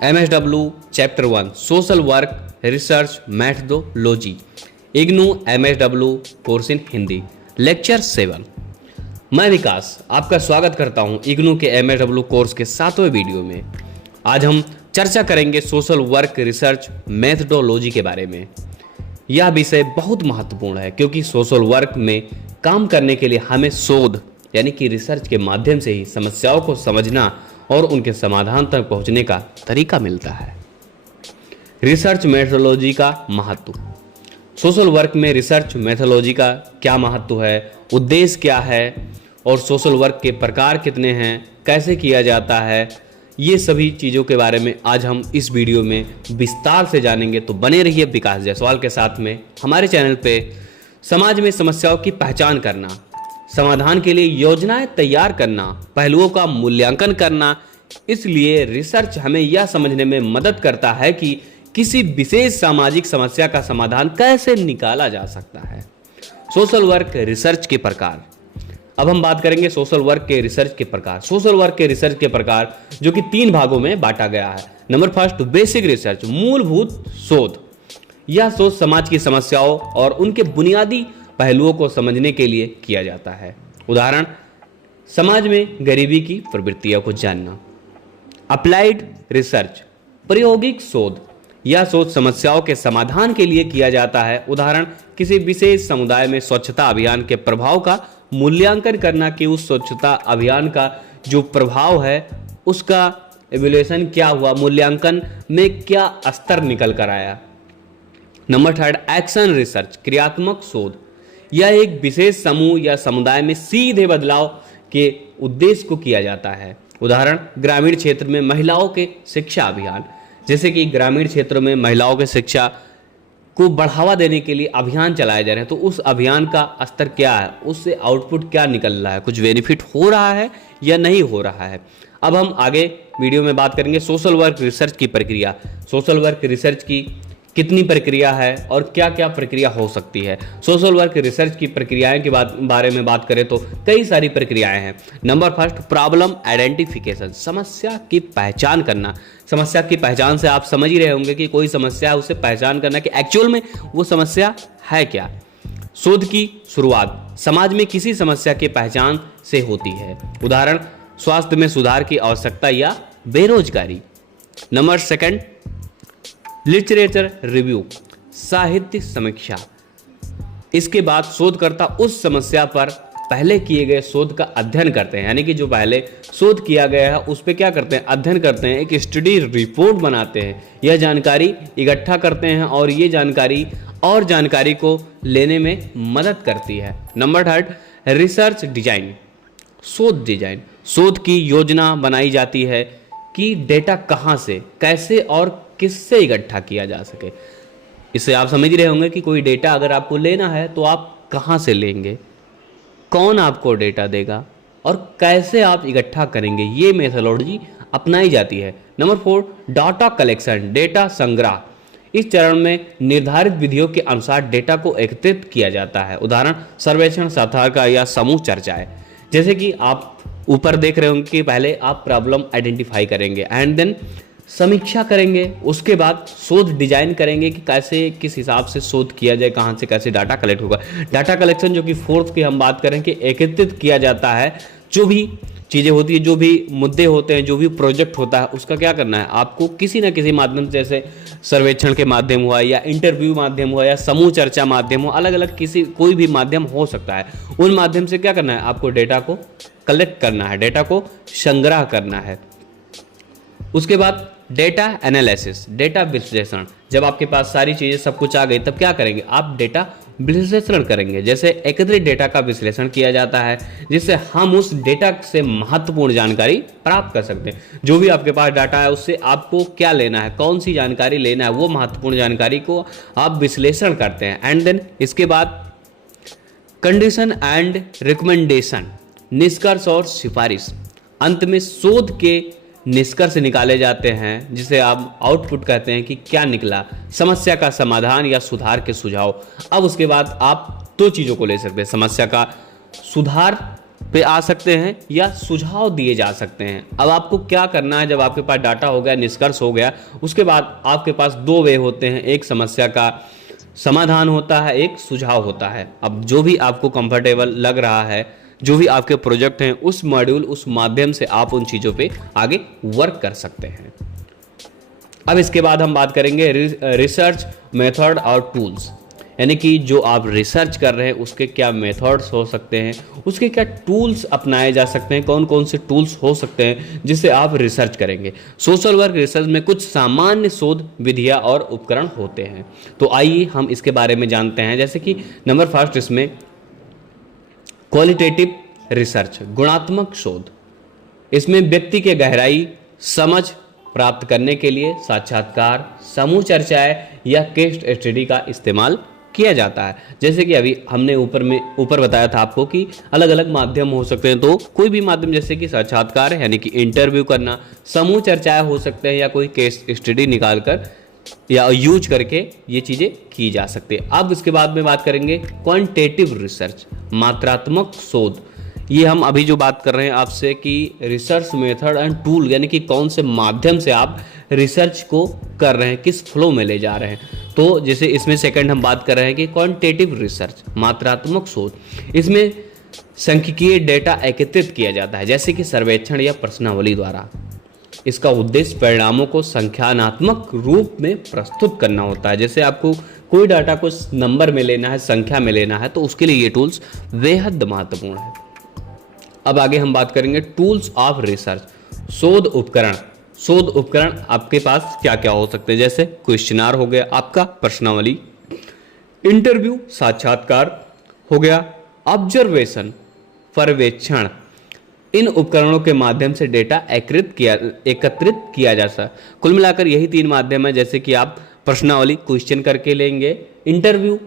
MSW chapter 1 social work research methodology IGNOU MSW course in Hindi lecture 7। मैं विकास आपका स्वागत करता हूं इग्नू के MSW कोर्स के 7वें वीडियो में। आज हम चर्चा करेंगे सोशल वर्क रिसर्च मैथडोलॉजी के बारे में। यह विषय बहुत महत्वपूर्ण है क्योंकि सोशल वर्क में काम करने के लिए हमें शोध यानी कि रिसर्च के माध्यम से ही समस्याओं को समझना और उनके समाधान तक पहुंचने का तरीका मिलता है। रिसर्च मेथोडोलॉजी का महत्व। सोशल वर्क में रिसर्च मेथोडोलॉजी का क्या महत्व है, उद्देश्य क्या है और सोशल वर्क के प्रकार कितने हैं, कैसे किया जाता है, ये सभी चीज़ों के बारे में आज हम इस वीडियो में विस्तार से जानेंगे। तो बने रहिए विकास जायसवाल के साथ में। हमारे चैनल पे समाज में समस्याओं की पहचान करना, समाधान के लिए योजनाएं तैयार करना, पहलुओं का मूल्यांकन करना, इसलिए रिसर्च हमें यह समझने में मदद करता है कि किसी विशेष सामाजिक समस्या का समाधान कैसे निकाला जा सकता है। सोशल वर्क रिसर्च के प्रकार। अब हम बात करेंगे सोशल वर्क के रिसर्च के प्रकार। सोशल वर्क के रिसर्च के प्रकार जो कि 3 भागों में बांटा गया है। नंबर फर्स्ट, बेसिक रिसर्च, मूलभूत शोध। यह शोध समाज की समस्याओं और उनके बुनियादी पहलुओं को समझने के लिए किया जाता है। उदाहरण, समाज में गरीबी की प्रवृत्तियों को जानना। अप्लाइड रिसर्च, प्रायोगिक शोध। यह शोध समस्याओं के समाधान के लिए किया जाता है। उदाहरण, किसी विशेष समुदाय में स्वच्छता अभियान के प्रभाव का मूल्यांकन करना कि उस स्वच्छता अभियान का जो प्रभाव है उसका इवैल्यूएशन क्या हुआ, मूल्यांकन में क्या स्तर निकल कर आया। नंबर थर्ड, एक्शन रिसर्च, क्रियात्मक शोध। यह एक विशेष समूह या समुदाय में सीधे बदलाव के उद्देश्य को किया जाता है। उदाहरण, ग्रामीण क्षेत्र में महिलाओं के शिक्षा अभियान। जैसे कि ग्रामीण क्षेत्रों में महिलाओं के शिक्षा को बढ़ावा देने के लिए अभियान चलाए जा रहे हैं, तो उस अभियान का स्तर क्या है, उससे आउटपुट क्या निकल रहा है, कुछ बेनिफिट हो रहा है या नहीं हो रहा है। अब हम आगे वीडियो में बात करेंगे सोशल वर्क रिसर्च की प्रक्रिया। सोशल वर्क रिसर्च की कितनी प्रक्रिया है और क्या क्या प्रक्रिया हो सकती है। सोशल वर्क रिसर्च की प्रक्रियाएं के बारे में बात करें तो कई सारी प्रक्रियाएं हैं। नंबर फर्स्ट, प्रॉब्लम आइडेंटिफिकेशन, समस्या की पहचान करना। समस्या की पहचान से आप समझ ही रहे होंगे कि कोई समस्या है, उसे पहचान करना कि एक्चुअल में वो समस्या है क्या। शोध की शुरुआत समाज में किसी समस्या की पहचान से होती है। उदाहरण, स्वास्थ्य में सुधार की आवश्यकता या बेरोजगारी। नंबर सेकंड, लिटरेचर रिव्यू, साहित्य समीक्षा। इसके बाद शोधकर्ता उस समस्या पर पहले किए गए शोध का अध्ययन करते हैं, यानी कि जो पहले शोध किया गया है उस पर क्या करते हैं, अध्ययन करते हैं, एक स्टडी रिपोर्ट बनाते हैं। यह जानकारी इकट्ठा करते हैं और ये जानकारी को लेने में मदद करती है। नंबर थर्ड, रिसर्च डिजाइन, शोध डिजाइन। शोध की योजना बनाई जाती है कि डेटा कहाँ से, कैसे और किससे इकट्ठा किया जा सके। इससे आप समझ रहे होंगे कि कोई डेटा अगर आपको लेना है तो आप कहाँ से लेंगे, कौन आपको डेटा देगा और कैसे आप इकट्ठा करेंगे, ये मेथोडोलॉजी अपनाई जाती है। नंबर 4, डाटा कलेक्शन, डेटा संग्रह। इस चरण में निर्धारित विधियों के अनुसार डेटा को एकत्रित किया जाता है। उदाहरण, सर्वेक्षण, साक्षात्कार या समूह चर्चाएं। जैसे कि आप ऊपर देख रहे होंगे कि पहले आप प्रॉब्लम आइडेंटिफाई करेंगे एंड देन समीक्षा करेंगे, उसके बाद शोध डिजाइन करेंगे कि कैसे किस हिसाब से शोध किया जाए, कहाँ से कैसे डाटा कलेक्ट होगा। डाटा कलेक्शन जो कि फोर्थ की हम बात करें कि एकत्रित किया जाता है। जो भी चीज़ें होती है, जो भी मुद्दे होते हैं, जो भी प्रोजेक्ट होता है, उसका क्या करना है, आपको किसी न किसी माध्यम से, जैसे सर्वेक्षण के माध्यम हुआ या इंटरव्यू माध्यम हुआ या समूह चर्चा माध्यम हो, अलग अलग कोई भी माध्यम हो सकता है। उन माध्यम से क्या करना है, आपको डेटा को कलेक्ट करना है, डेटा को संग्रह करना है। उसके बाद डेटा एनालिसिस, डेटा विश्लेषण। जब आपके पास सारी चीज़ें सब कुछ आ गई तब क्या करेंगे, आप डेटा विश्लेषण करेंगे। जैसे एकत्रित डेटा का विश्लेषण किया जाता है जिससे हम उस डेटा से महत्वपूर्ण जानकारी प्राप्त कर सकते हैं। जो भी आपके पास डाटा है उससे आपको क्या लेना है, कौन सी जानकारी लेना है, वो महत्वपूर्ण जानकारी को आप विश्लेषण करते हैं। एंड देन इसके बाद कंडीशन एंड रिकमेंडेशन, निष्कर्ष और सिफारिश। अंत में शोध के निष्कर्ष निकाले जाते हैं जिसे आप आउटपुट कहते हैं कि क्या निकला, समस्या का समाधान या सुधार के सुझाव। अब उसके बाद आप 2 चीज़ों को ले सकते हैं, समस्या का सुधार पे आ सकते हैं या सुझाव दिए जा सकते हैं। अब आपको क्या करना है, जब आपके पास डाटा हो गया, निष्कर्ष हो गया, उसके बाद आपके पास दो वे होते हैं, एक समस्या का समाधान होता है, एक सुझाव होता है। अब जो भी आपको कंफर्टेबल लग रहा है, जो भी आपके प्रोजेक्ट हैं, उस मॉड्यूल उस माध्यम से आप उन चीज़ों पे आगे वर्क कर सकते हैं। अब इसके बाद हम बात करेंगे रिसर्च मेथड और टूल्स, यानी कि जो आप रिसर्च कर रहे हैं उसके क्या मेथड्स हो सकते हैं, उसके क्या टूल्स अपनाए जा सकते हैं, कौन कौन से टूल्स हो सकते हैं जिससे आप रिसर्च करेंगे। सोशल वर्क रिसर्च में कुछ सामान्य शोध विधियां और उपकरण होते हैं, तो आइए हम इसके बारे में जानते हैं। जैसे कि नंबर फर्स्ट इसमें क्वालिटेटिव रिसर्च, गुणात्मक शोध। इसमें व्यक्ति के गहराई समझ प्राप्त करने के लिए साक्षात्कार, समूह चर्चाएं या केस स्टडी का इस्तेमाल किया जाता है। जैसे कि अभी हमने ऊपर बताया था आपको कि अलग अलग माध्यम हो सकते हैं, तो कोई भी माध्यम जैसे कि साक्षात्कार यानी कि इंटरव्यू करना, समूह चर्चाएं हो सकते हैं या कोई केस स्टडी निकालकर या यूज करके ये चीज़ें की जा सकती है। अब इसके बाद में बात करेंगे क्वांटिटेटिव रिसर्च, मात्रात्मक शोध। ये हम अभी जो बात कर रहे हैं आपसे कि रिसर्च मेथड एंड टूल, यानी कि कौन से माध्यम से आप रिसर्च को कर रहे हैं, किस फ्लो में ले जा रहे हैं। तो जैसे इसमें सेकंड हम बात कर रहे हैं कि क्वांटिटेटिव रिसर्च, मात्रात्मक शोध। इसमें सांख्यिकीय डेटा एकत्रित किया जाता है, जैसे कि सर्वेक्षण या प्रश्नावली द्वारा। इसका उद्देश्य परिणामों को संख्यानात्मक रूप में प्रस्तुत करना होता है। जैसे आपको कोई डाटा को नंबर में लेना है, संख्या में लेना है, तो उसके लिए ये टूल्स बेहद महत्वपूर्ण है। अब आगे हम बात करेंगे टूल्स ऑफ रिसर्च, शोध उपकरण। शोध उपकरण आपके पास क्या क्या हो सकते हैं, जैसे क्वेश्चनर हो गया आपका, प्रश्नावली, इंटरव्यू साक्षात्कार हो गया, ऑब्जर्वेशन पर्यवेक्षण। इन उपकरणों के माध्यम से डेटा एकत्रित किया जा सकता है। कुल मिलाकर यही तीन माध्यम है, जैसे कि आप प्रश्नावली क्वेश्चन करके लेंगे, इंटरव्यू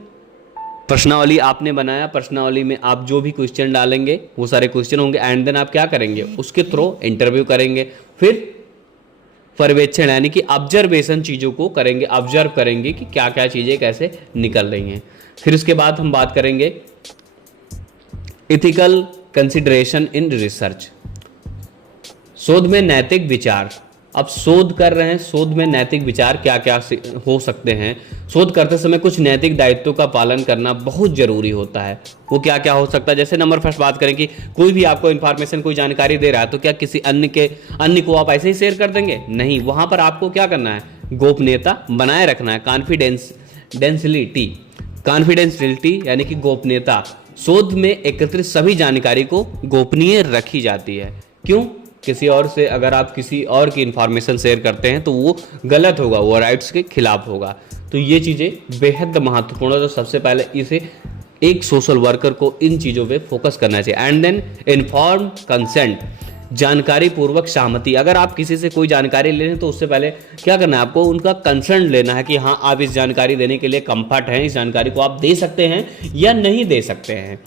प्रश्नावली आपने बनाया, प्रश्नावली में आप जो भी क्वेश्चन डालेंगे वो सारे क्वेश्चन होंगे, एंड देन आप क्या करेंगे, उसके थ्रू इंटरव्यू करेंगे। फिर पर्यवेक्षण यानी कि ऑब्जर्वेशन चीज़ों को करेंगे, ऑब्जर्व करेंगे कि क्या क्या चीज़ें कैसे निकल रही हैं। फिर उसके बाद हम बात करेंगे इथिकल कंसिडरेशन इन रिसर्च, शोध में नैतिक विचार। अब शोध कर रहे हैं, शोध में नैतिक विचार क्या क्या हो सकते हैं। शोध करते समय कुछ नैतिक दायित्वों का पालन करना बहुत जरूरी होता है। वो क्या क्या हो सकता है, जैसे नंबर फर्स्ट बात करें कि कोई भी आपको इन्फॉर्मेशन, कोई जानकारी दे रहा है, तो क्या किसी अन्य को आप ऐसे ही शेयर कर देंगे? नहीं, वहां पर आपको क्या करना है, गोपनीयता बनाए रखना है, कॉन्फिडेंशियलिटी यानी कि गोपनीयता। शोध में एकत्रित सभी जानकारी को गोपनीय रखी जाती है। क्यों? किसी और से अगर आप किसी और की इंफॉर्मेशन शेयर करते हैं तो वो गलत होगा, वो राइट्स के खिलाफ होगा। तो ये चीज़ें बेहद महत्वपूर्ण है। तो सबसे पहले इसे एक सोशल वर्कर को इन चीज़ों पे फोकस करना चाहिए। एंड देन इन्फॉर्म कंसेंट, जानकारी पूर्वक सहमति। अगर आप किसी से कोई जानकारी ले रहे हैं तो उससे पहले क्या करना है, आपको उनका कंसर्न लेना है कि हाँ आप इस जानकारी देने के लिए कंफर्ट हैं, इस जानकारी को आप दे सकते हैं या नहीं दे सकते हैं।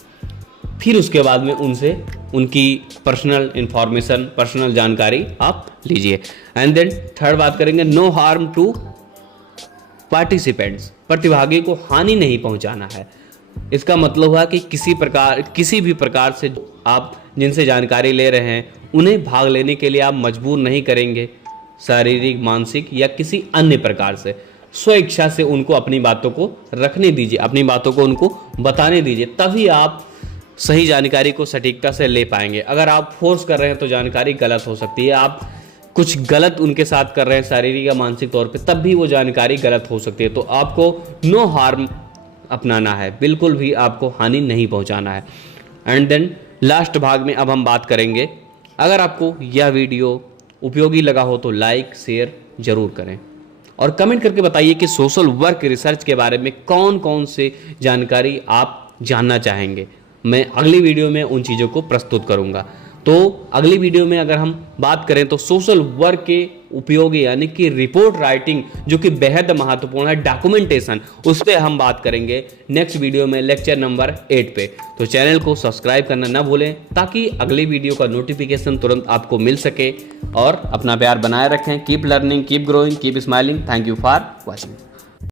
फिर उसके बाद में उनसे उनकी पर्सनल इंफॉर्मेशन, पर्सनल जानकारी आप लीजिए। एंड देन थर्ड बात करेंगे नो हार्म टू पार्टिसिपेंट्स, प्रतिभागी को हानि नहीं पहुंचाना है। इसका मतलब हुआ कि किसी भी प्रकार से आप जिनसे जानकारी ले रहे हैं उन्हें भाग लेने के लिए आप मजबूर नहीं करेंगे, शारीरिक, मानसिक या किसी अन्य प्रकार से। स्व इच्छा से उनको अपनी बातों को रखने दीजिए, अपनी बातों को उनको बताने दीजिए, तभी आप सही जानकारी को सटीकता से ले पाएंगे। अगर आप फोर्स कर रहे हैं तो जानकारी गलत हो सकती है। आप कुछ गलत उनके साथ कर रहे हैं शारीरिक या मानसिक तौर पे, तब भी वो जानकारी गलत हो सकती है। तो आपको नो हार्म अपनाना है, बिल्कुल भी आपको हानि नहीं पहुंचाना है। एंड देन लास्ट भाग में अब हम बात करेंगे, अगर आपको यह वीडियो उपयोगी लगा हो तो लाइक शेयर जरूर करें और कमेंट करके बताइए कि सोशल वर्क रिसर्च के बारे में कौन कौन से जानकारी आप जानना चाहेंगे। मैं अगली वीडियो में उन चीज़ों को प्रस्तुत करूंगा। तो अगली वीडियो में अगर हम बात करें तो सोशल वर्क के उपयोगी यानी कि रिपोर्ट राइटिंग, जो कि बेहद महत्वपूर्ण है, डॉक्यूमेंटेशन, उस पर हम बात करेंगे नेक्स्ट वीडियो में, लेक्चर नंबर 8 पे। तो चैनल को सब्सक्राइब करना ना भूलें ताकि अगली वीडियो का नोटिफिकेशन तुरंत आपको मिल सके। और अपना प्यार बनाए रखें। Keep learning, keep growing, keep smiling. Thank you for watching.